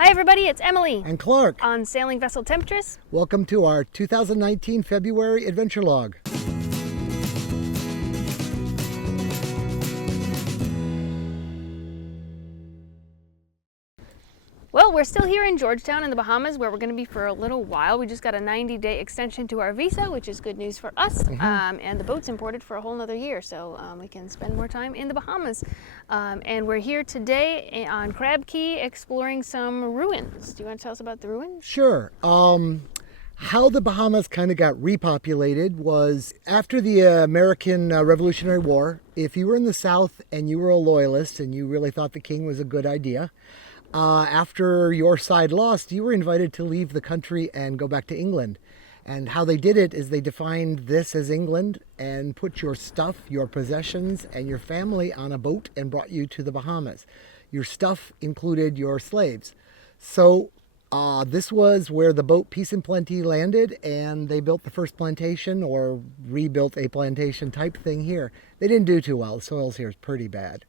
Hi everybody, it's Emily And Clark. on Sailing Vessel Temptress. Welcome to our 2019 February Adventure Log. Well, we're still here in Georgetown in the Bahamas where we're going to be for a little while. We just got a 90-day extension to our visa, which is good news for us. And the boat's imported for a whole nother year, so we can spend more time in the Bahamas. And we're here today on Crab Key exploring some ruins. Do you want to tell us about the ruins? Sure. How the Bahamas kind of got repopulated was after the American Revolutionary War. If you were in the South and you were a loyalist and you really thought the king was a good idea, after your side lost, you were invited to leave the country and go back to England. And how they did it is they defined this as England and put your stuff, your possessions, and your family on a boat and brought you to the Bahamas. Your stuff included your slaves. So this was where the boat Peace and Plenty landed, and they built the first plantation or rebuilt a plantation type thing here. They didn't do too well. The soils here is pretty bad.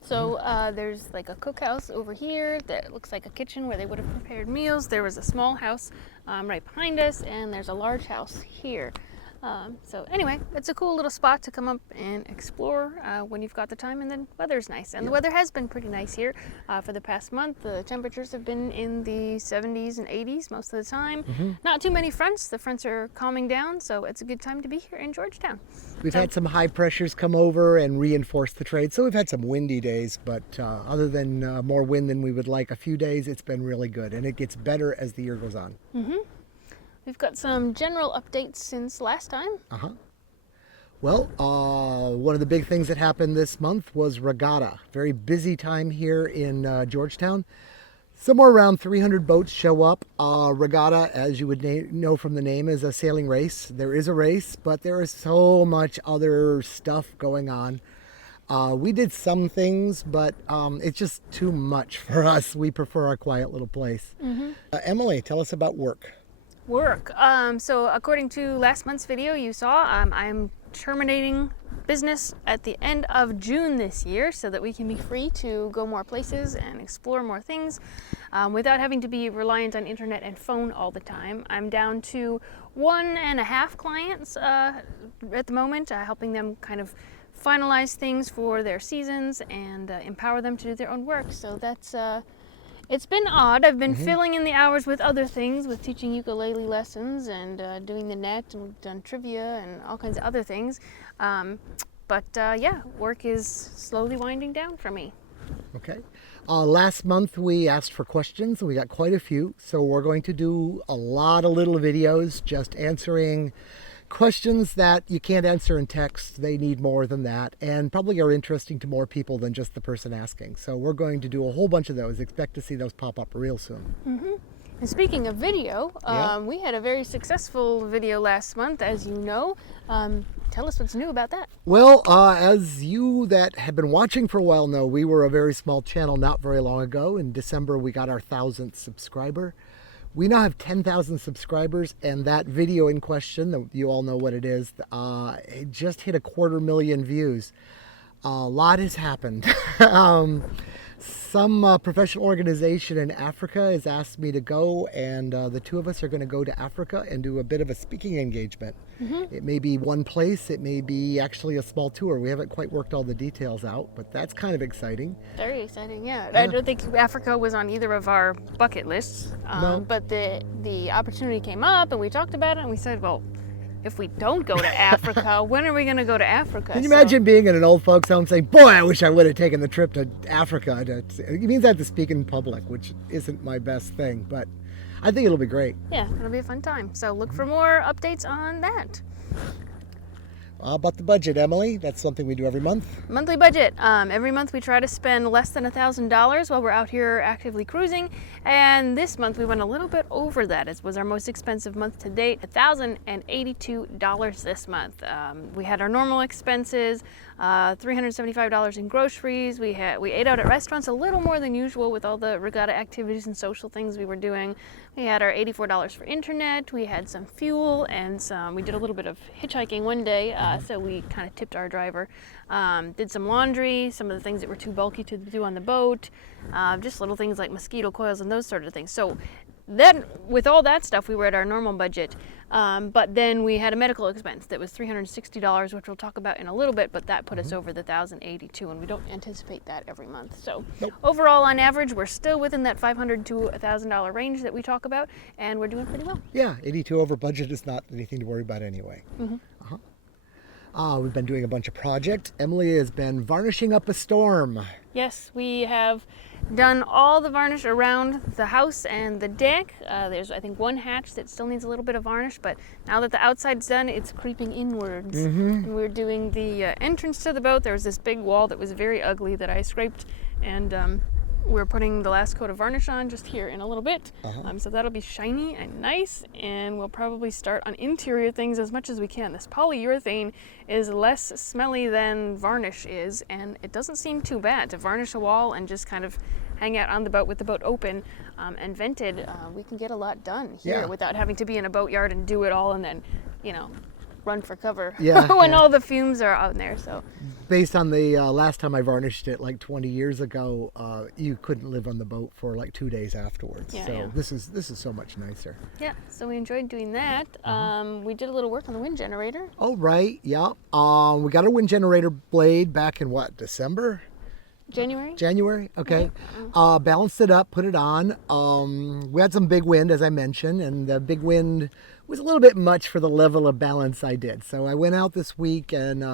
So there's like a cookhouse over here that looks like a kitchen where they would have prepared meals. There was a small house right behind us, and there's a large house here. So anyway, it's a cool little spot to come up and explore when you've got the time and the weather's nice. And the weather has been pretty nice here for the past month. The temperatures have been in the 70s and 80s most of the time. Not too many fronts. The fronts are calming down, so it's a good time to be here in Georgetown. We've had some high pressures come over and reinforce the trade. So we've had some windy days, but other than more wind than we would like a few days, it's been really good. And it gets better as the year goes on. We've got some general updates since last time. Well, one of the big things that happened this month was regatta. Very busy time here in Georgetown. Somewhere around 300 boats show up. Regatta, as you would know from the name, is a sailing race. There is a race, but there is so much other stuff going on. We did some things, but it's just too much for us. We prefer a quiet little place. Emily, tell us about work. So according to last month's video you saw, I'm terminating business at the end of June this year so that we can be free to go more places and explore more things without having to be reliant on internet and phone all the time. I'm down to 1.5 clients at the moment, helping them kind of finalize things for their seasons and empower them to do their own work. So that's it's been odd. I've been filling in the hours with other things, with teaching ukulele lessons and doing the net, and we've done trivia and all kinds of other things. But yeah, work is slowly winding down for me. Okay. Last month we asked for questions and we got quite a few. So we're going to do a lot of little videos just answering questions that you can't answer in text. They need more than that and probably are interesting to more people than just the person asking. So we're going to do a whole bunch of those. Expect to see those pop up real soon. And speaking of video, we had a very successful video last month, as you know. Tell us what's new about that. Well, as you that have been watching for a while know, we were a very small channel not very long ago. In December, we got our 1,000th subscriber. We now have 10,000 subscribers, and that video in question, you all know what it is, it just hit 250,000 views. A lot has happened. Some professional organization in Africa has asked me to go, and the two of us are going to go to Africa and do a bit of a speaking engagement. It may be one place, it may be actually a small tour. We haven't quite worked all the details out, but that's kind of exciting. Very exciting, yeah. I don't think Africa was on either of our bucket lists, No. But the opportunity came up, and we talked about it, and we said, well, if we don't go to Africa, when are we going to go to Africa? Can you imagine being in an old folks home saying, boy, I wish I would have taken the trip to Africa. It means I have to speak in public, which isn't my best thing, but I think it'll be great. Yeah, it'll be a fun time. So look for more updates on that. How about the budget, Emily? That's something we do every month. Monthly budget. Every month we try to spend less than $1,000 while we're out here actively cruising. And this month we went a little bit over that. It was our most expensive month to date, $1,082 this month. We had our normal expenses, $375 in groceries. We ate out at restaurants a little more than usual with all the regatta activities and social things we were doing. We had our $84 for internet. We had some fuel and we did a little bit of hitchhiking one day, so we kind of tipped our driver. Did some laundry, some of the things that were too bulky to do on the boat, just little things like mosquito coils and those sort of things. So then with all that stuff, we were at our normal budget. But then we had a medical expense that was $360, which we'll talk about in a little bit, but that put us over the $1,082, and we don't anticipate that every month. So overall, on average, we're still within that $500 to $1,000 range that we talk about, and we're doing pretty well. Yeah, 82 over budget is not anything to worry about anyway. We've been doing a bunch of projects. Emily has been varnishing up a storm. Yes, we have done all the varnish around the house and the deck. There's, I think, one hatch that still needs a little bit of varnish, but now that the outside's done, it's creeping inwards. And we're doing the entrance to the boat. There was this big wall that was very ugly that I scraped, and we're putting the last coat of varnish on just here in a little bit. So that'll be shiny and nice, and we'll probably start on interior things as much as we can. This polyurethane is less smelly than varnish is, and it doesn't seem too bad to varnish a wall and just kind of hang out on the boat with the boat open and vented. We can get a lot done here without having to be in a boatyard and do it all and then, run for cover when all the fumes are out there. So based on the last time I varnished it like 20 years ago, you couldn't live on the boat for like 2 days afterwards. This is so much nicer. Yeah, so we enjoyed doing that. We did a little work on the wind generator. Oh, right. Yeah. We got a wind generator blade back in what, December? January, okay. Balanced it up, put it on. We had some big wind, as I mentioned, and the big wind was a little bit much for the level of balance I did. So I went out this week and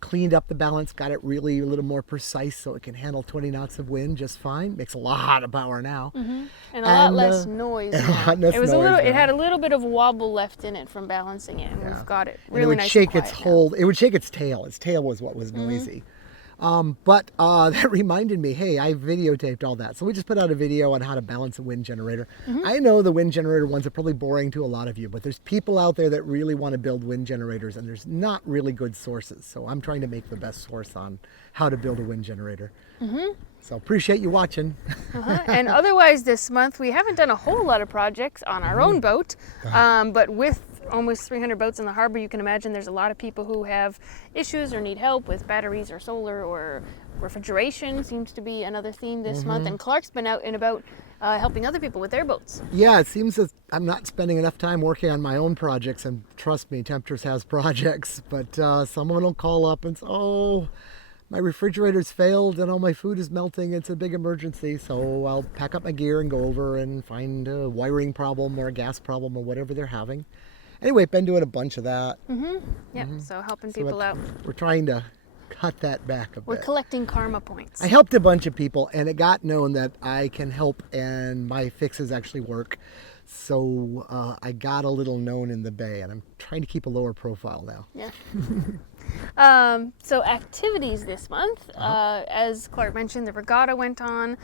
cleaned up the balance, got it really a little more precise so it can handle 20 knots of wind just fine. Makes a lot of power now. And a lot less noise. And a lot less noise. It had a little bit of wobble left in it from balancing it, and we've got it really nice and quiet now. It would shake its tail. Its tail was what was noisy. But that reminded me, hey, I videotaped all that. So we just put out a video on how to balance a wind generator. I know the wind generator ones are probably boring to a lot of you, but there's people out there that really want to build wind generators, and there's not really good sources. So I'm trying to make the best source on how to build a wind generator. So appreciate you watching. And otherwise this month, we haven't done a whole lot of projects on our own boat, but with almost 300 boats in the harbor, you can imagine there's a lot of people who have issues or need help with batteries or solar or refrigeration seems to be another theme this month. And Clark's been out and about helping other people with their boats. Yeah, it seems that I'm not spending enough time working on my own projects, and trust me, Temptress has projects, but someone will call up and say, oh, my refrigerator's failed and all my food is melting. It's a big emergency. So I'll pack up my gear and go over and find a wiring problem or a gas problem or whatever they're having. Anyway, been doing a bunch of that. So helping people out. We're trying to cut that back a bit. We're collecting karma points. I helped a bunch of people, and it got known that I can help and my fixes actually work. So I got a little known in the Bay, and I'm trying to keep a lower profile now. So activities this month, as Clark mentioned, the regatta went on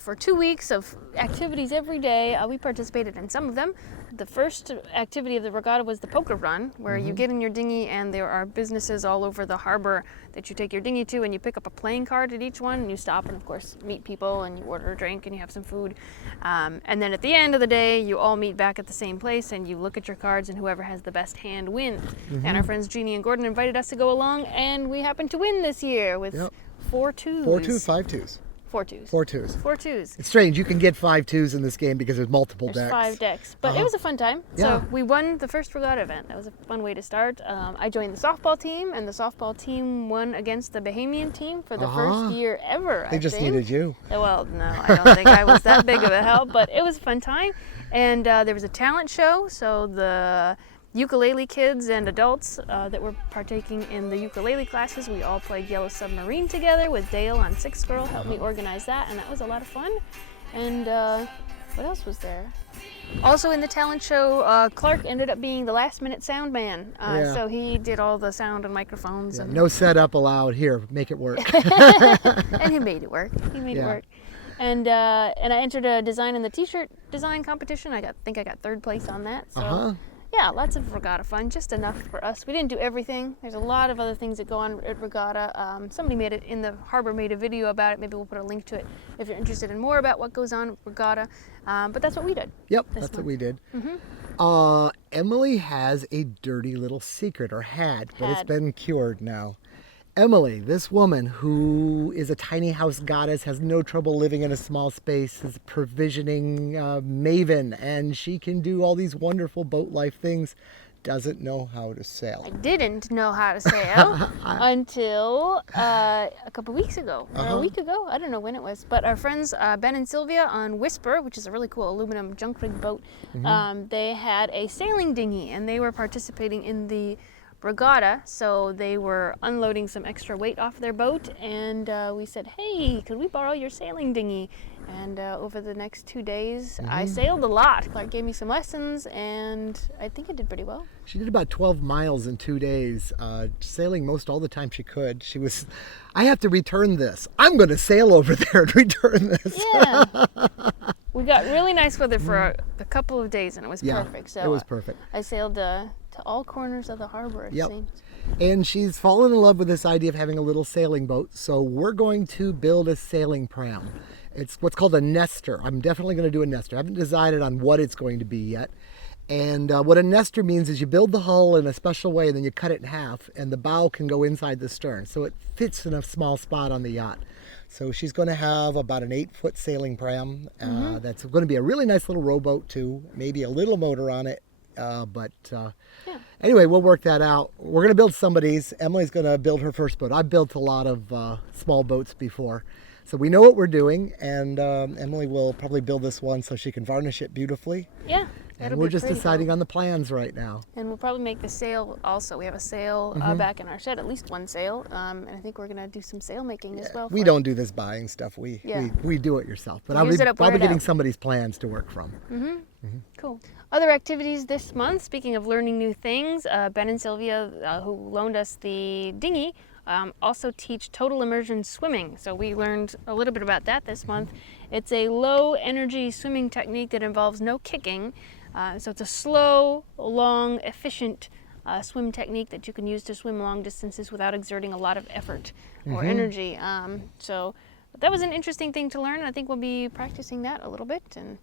for 2 weeks of activities every day. We participated in some of them. The first activity of the regatta was the poker run, where you get in your dinghy and there are businesses all over the harbor that you take your dinghy to, and you pick up a playing card at each one, and you stop and of course meet people and you order a drink and you have some food. And then at the end of the day, you all meet back at the same place and you look at your cards, and whoever has the best hand wins. And our friends Jeannie and Gordon invited us to go along, and we happened to win this year with 4 twos. 4 twos, 5 twos. 4 twos. 4 twos. 4 twos. It's strange. You can get 5 twos in this game because there's multiple decks. 5 decks. But it was a fun time. So we won the first regatta event. That was a fun way to start. I joined the softball team, and the softball team won against the Bahamian team for the first year ever. They just needed you. Well, no, I don't think I was that big of a help, but it was a fun time. And there was a talent show. So the ukulele kids and adults that were partaking in the ukulele classes, we all played Yellow Submarine together with Dale on Sixth Girl, helped me organize that, and that was a lot of fun. And what else was there? Also in the talent show, Clark ended up being the last minute sound man. So he did all the sound and microphones. And no setup allowed. Here, make it work. And he made it work. It work. And I entered a design in the t-shirt design competition. I think I got 3rd place on that. So Yeah, lots of regatta fun, just enough for us. We didn't do everything. There's a lot of other things that go on at regatta. Somebody made it in the harbor, made a video about it. Maybe we'll put a link to it if you're interested in more about what goes on at regatta. But that's what we did. Yep, that's what we did. Emily has a dirty little secret, or had, but it's been cured now. Emily, this woman who is a tiny house goddess, has no trouble living in a small space, is a provisioning maven, and she can do all these wonderful boat life things, doesn't know how to sail. I didn't know how to sail until a couple weeks ago, or a week ago. I don't know when it was. But our friends Ben and Sylvia on Whisper, which is a really cool aluminum junk rig boat, they had a sailing dinghy, and they were participating in the regatta, so they were unloading some extra weight off their boat, and we said, hey, could we borrow your sailing dinghy? And over the next 2 days, I sailed a lot. Clark gave me some lessons, and I think I did pretty well. She did about 12 miles in 2 days, sailing most all the time she could. She was, I have to return this. I'm going to sail over there and return this. Yeah. We got really nice weather for a couple of days, and it was perfect. So it was perfect. I sailed to all corners of the harbor, it seems. And she's fallen in love with this idea of having a little sailing boat, so we're going to build a sailing pram. It's what's called a nester. I'm definitely going to do a nester. I haven't decided on what it's going to be yet. And what a nester means is you build the hull in a special way, and then you cut it in half, and the bow can go inside the stern, so it fits in a small spot on the yacht. So she's going to have about an 8-foot sailing pram. That's going to be a really nice little rowboat too, maybe a little motor on it. Anyway, we'll work that out. We're going to build somebody's. Emily's going to build her first boat. I've built a lot of small boats before. So we know what we're doing, and Emily will probably build this one so she can varnish it beautifully. Yeah. And we're just deciding on the plans right now. And we'll probably make the sail also. We have a sail back in our shed, at least one sail. And I think we're going to do some sail making as well. We don't do this buying stuff. We do it yourself. But I'll be getting somebody's plans to work from. Cool. Other activities this month, speaking of learning new things, Ben and Sylvia, who loaned us the dinghy, also teach total immersion swimming. So we learned a little bit about that this month. It's a low energy swimming technique that involves no kicking. So it's a slow, long, efficient swim technique that you can use to swim long distances without exerting a lot of effort or energy. So that was an interesting thing to learn. I think we'll be practicing that a little bit and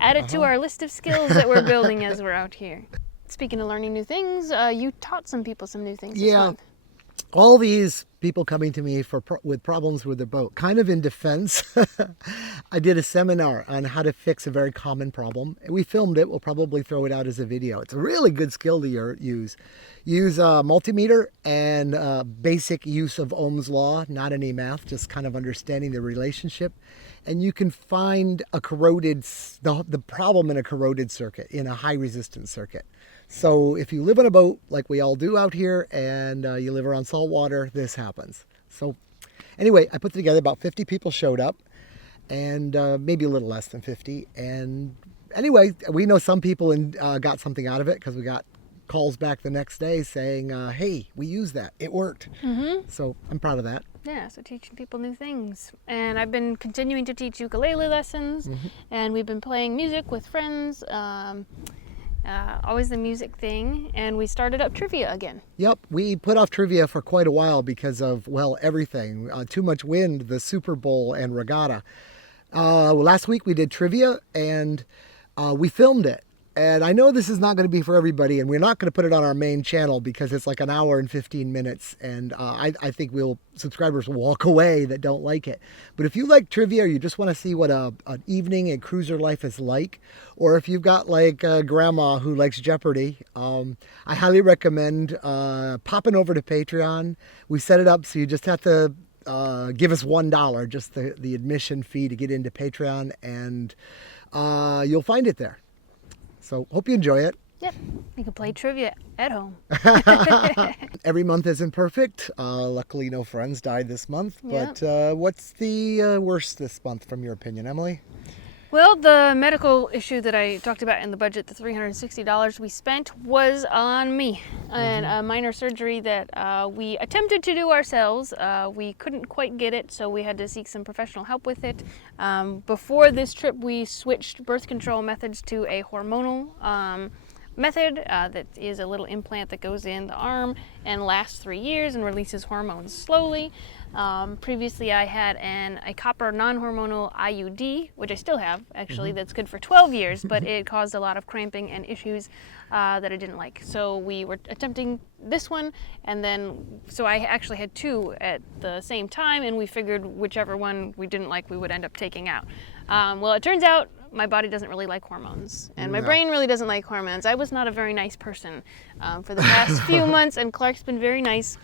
add it to our list of skills that we're building as we're out here. Speaking of learning new things, you taught some people some new things this month. All these people coming to me with problems with their boat. Kind of in defense, I did a seminar on how to fix a very common problem. We filmed it. We'll probably throw it out as a video. It's a really good skill to use. Use a multimeter and basic use of Ohm's law, not any math, just kind of understanding the relationship. And you can find the problem in a corroded circuit, in a high resistance circuit. So if you live on a boat like we all do out here, and you live around salt water, this happens. So anyway, I put it together. About 50 people showed up, and maybe a little less than 50. And anyway, we know some people got something out of it, because we got calls back the next day saying, hey, we used that. It worked. So I'm proud of that. Yeah, so teaching people new things. And I've been continuing to teach ukulele lessons, and we've been playing music with friends. Always the music thing, and we started up trivia again. Yep, we put off trivia for quite a while because of, well, everything. Too much wind, the Super Bowl, and regatta. Last week we did trivia, and we filmed it. And I know this is not going to be for everybody, and we're not going to put it on our main channel because it's like an hour and 15 minutes, and I think subscribers will walk away that don't like it. But if you like trivia, or you just want to see what an evening in cruiser life is like, or if you've got like grandma who likes Jeopardy, I highly recommend popping over to Patreon. We set it up so you just have to give us $1, just the admission fee to get into Patreon, and you'll find it there. So hope you enjoy it. Yep, you can play trivia at home. Every month isn't perfect. Luckily, no friends died this month. But what's the worst this month, from your opinion, Emily? Well, the medical issue that I talked about in the budget, the $360 we spent, was on me. And a minor surgery that we attempted to do ourselves. We couldn't quite get it, so we had to seek some professional help with it. Before this trip, we switched birth control methods to a hormonal method that is a little implant that goes in the arm and lasts 3 years and releases hormones slowly. Previously I had a copper non-hormonal IUD, which I still have actually, that's good for 12 years, but it caused a lot of cramping and issues that I didn't like. So we were attempting this one, and then, so I actually had 2 at the same time, and we figured whichever one we didn't like we would end up taking out. Well, it turns out my body doesn't really like hormones, and my brain really doesn't like hormones. I was not a very nice person for the past few months, and Clark's been very nice,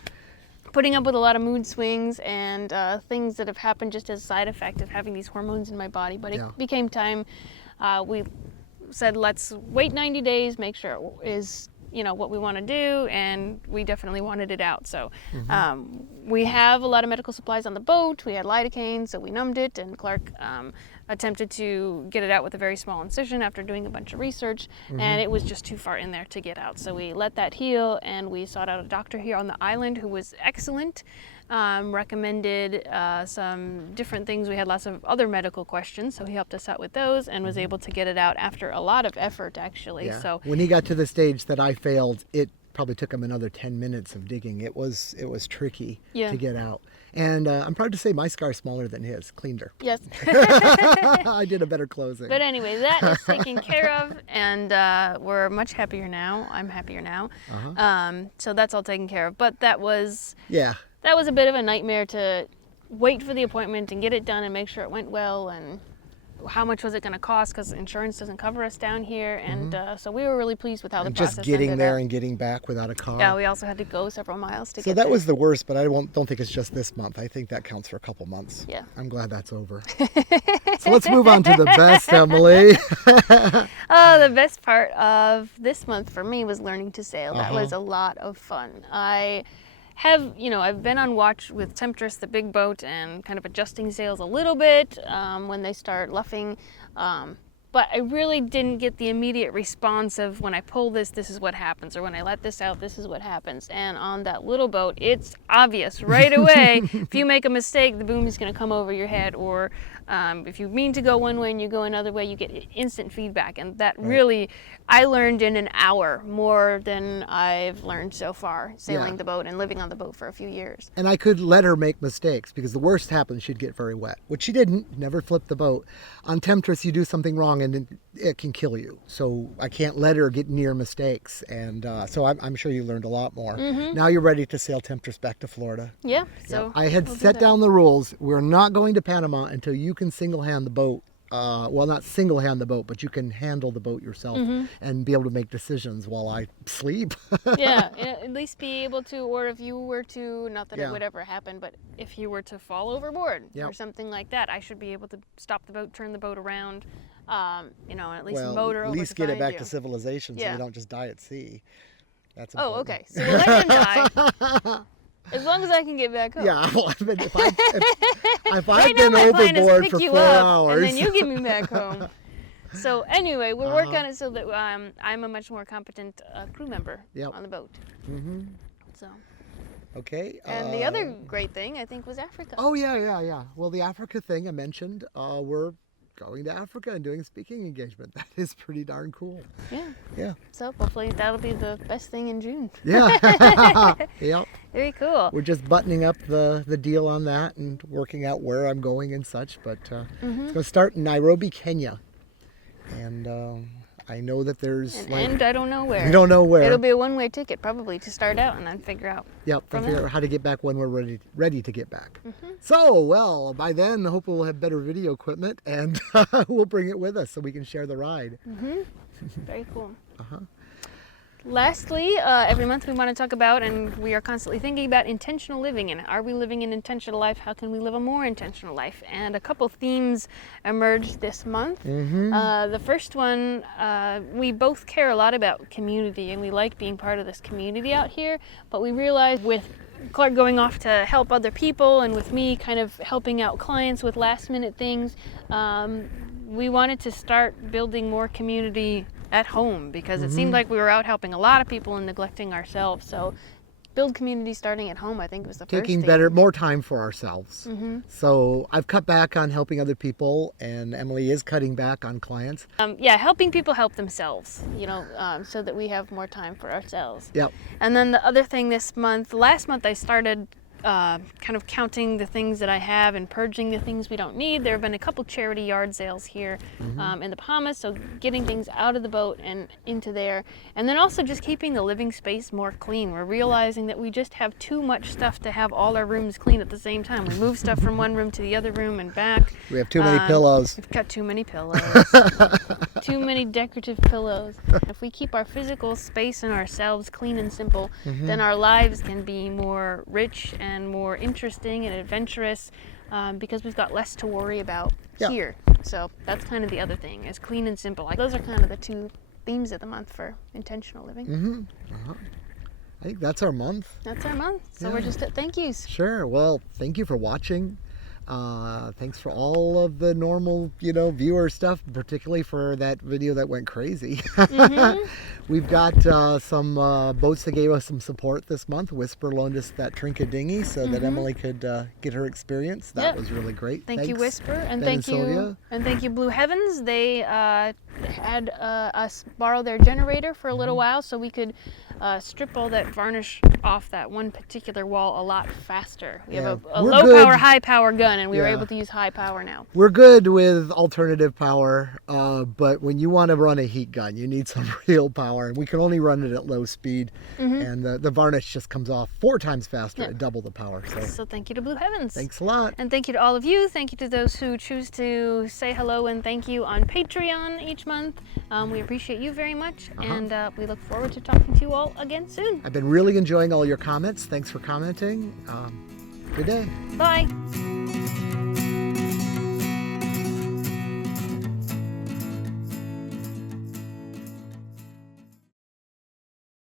putting up with a lot of mood swings and things that have happened just as a side effect of having these hormones in my body. But it became time. We said, let's wait 90 days, make sure it is, you know, what we want to do, and we definitely wanted it out. So we have a lot of medical supplies on the boat. We had lidocaine, so we numbed it, and Clark attempted to get it out with a very small incision after doing a bunch of research, and it was just too far in there to get out. So we let that heal, and we sought out a doctor here on the island who was excellent, recommended some different things. We had lots of other medical questions, so he helped us out with those and was able to get it out after a lot of effort, actually. Yeah. So when he got to the stage that I failed, it probably took him another 10 minutes of digging. It was tricky to get out. And I'm proud to say my scar's smaller than his. Cleaned her. yes. I did a better closing. But anyway, that is taken care of, and we're much happier now. I'm happier now. So that's all taken care of. But that was a bit of a nightmare to wait for the appointment and get it done and make sure it went well, and how much was it going to cost, because insurance doesn't cover us down here, and so we were really pleased with how the process just getting ended there up. And getting back without a car. Yeah, we also had to go several miles to So get that there. was the worst, but I don't think it's just this month. I think that counts for a couple months. Yeah. I'm glad that's over. So let's move on to the best, Emily. The best part of this month for me was learning to sail. That was a lot of fun. I've been on watch with Temptress, the big boat, and kind of adjusting sails a little bit when they start luffing. But I really didn't get the immediate response of when I pull this is what happens, or when I let this out, this is what happens. And on that little boat, it's obvious right away. If you make a mistake, the boom is going to come over your head, or if you mean to go one way and you go another way, you get instant feedback. And that really, I learned in an hour more than I've learned so far, sailing the boat and living on the boat for a few years. And I could let her make mistakes, because the worst happens, she'd get very wet, which she didn't, never flipped the boat. On Temptress, you do something wrong and it can kill you. So I can't let her get near mistakes. And so I'm sure you learned a lot more. Now you're ready to sail Temptress back to Florida. Yeah, so I had set down the rules. We're not going to Panama until you can single-hand the boat. Well, not single-hand the boat, but you can handle the boat yourself and be able to make decisions while I sleep. At least be able to, or if you were to, not that it would ever happen, but if you were to fall overboard or something like that, I should be able to stop the boat, turn the boat around, and at least motor over at least to get it find back you. to civilization so you don't just die at sea. That's Oh, important. okay. So we'll let him die. As long as I can get back home. Yeah, well, if I've Right now been my plan is overboard pick for you 4 up, hours. and then you get me back home. So anyway, we'll work on it so that I'm a much more competent crew member on the boat. So. Okay. And the other great thing, I think, was Africa. Oh, yeah. Well, the Africa thing I mentioned, we're going to Africa and doing a speaking engagement. That is pretty darn cool. Yeah. So hopefully that'll be the best thing in June. Yeah. Yep. Very cool. We're just buttoning up the deal on that and working out where I'm going and such. But it's going to start in Nairobi, Kenya. And I know that there's And I don't know where. We don't know where. It'll be a one-way ticket probably to start out, and then figure out. Figure out how to get back when we're ready to get back. So, well, by then, I hope we'll have better video equipment, and we'll bring it with us so we can share the ride. Very cool. Lastly, every month we want to talk about, and we are constantly thinking about, intentional living. And are we living an intentional life? How can we live a more intentional life? And a couple themes emerged this month. The first one, we both care a lot about community, and we like being part of this community out here. But we realized with Clark going off to help other people, and with me kind of helping out clients with last-minute things, we wanted to start building more community at home, because it seemed like we were out helping a lot of people and neglecting ourselves. So build community starting at home, I think, was the first Taking thing. more time for ourselves. So I've cut back on helping other people, and Emily is cutting back on clients. Yeah, helping people help themselves, so that we have more time for ourselves. Yep. And then the other thing last month I started kind of counting the things that I have and purging the things we don't need. There have been a couple charity yard sales here in the Bahamas, so getting things out of the boat and into there. And then also just keeping the living space more clean. We're realizing that we just have too much stuff to have all our rooms clean at the same time. We move stuff from one room to the other room and back. We have too many pillows. We've got too many pillows. Too many decorative pillows. If we keep our physical space and ourselves clean and simple, then our lives can be more rich and more interesting and adventurous because we've got less to worry about here. So that's kind of the other thing, is clean and simple. Those are kind of the two themes of the month for intentional living. I think that's our month. That's our month. So we're just at thank yous. Sure. Well, thank you for watching. Thanks for all of the normal, viewer stuff, particularly for that video that went crazy. We've got some boats that gave us some support this month. Whisper loaned us that trinket dinghy so that Emily could get her experience. That was really great. Thanks you, Whisper, and Ben thank you, Blue Heavens. They had us borrow their generator for a little while so we could strip all that varnish off that one particular wall a lot faster. We have a low power, high power gun, and we were able to use high power now. We're good with alternative power, but when you want to run a heat gun, you need some real power, and we can only run it at low speed, and the varnish just comes off 4 times faster at double the power. So thank you to Blue Heavens. Thanks a lot. And thank you to all of you. Thank you to those who choose to say hello and thank you on Patreon each month. We appreciate you very much, and we look forward to talking to you all again soon. I've been really enjoying all your comments. Thanks for commenting. Good day. Bye.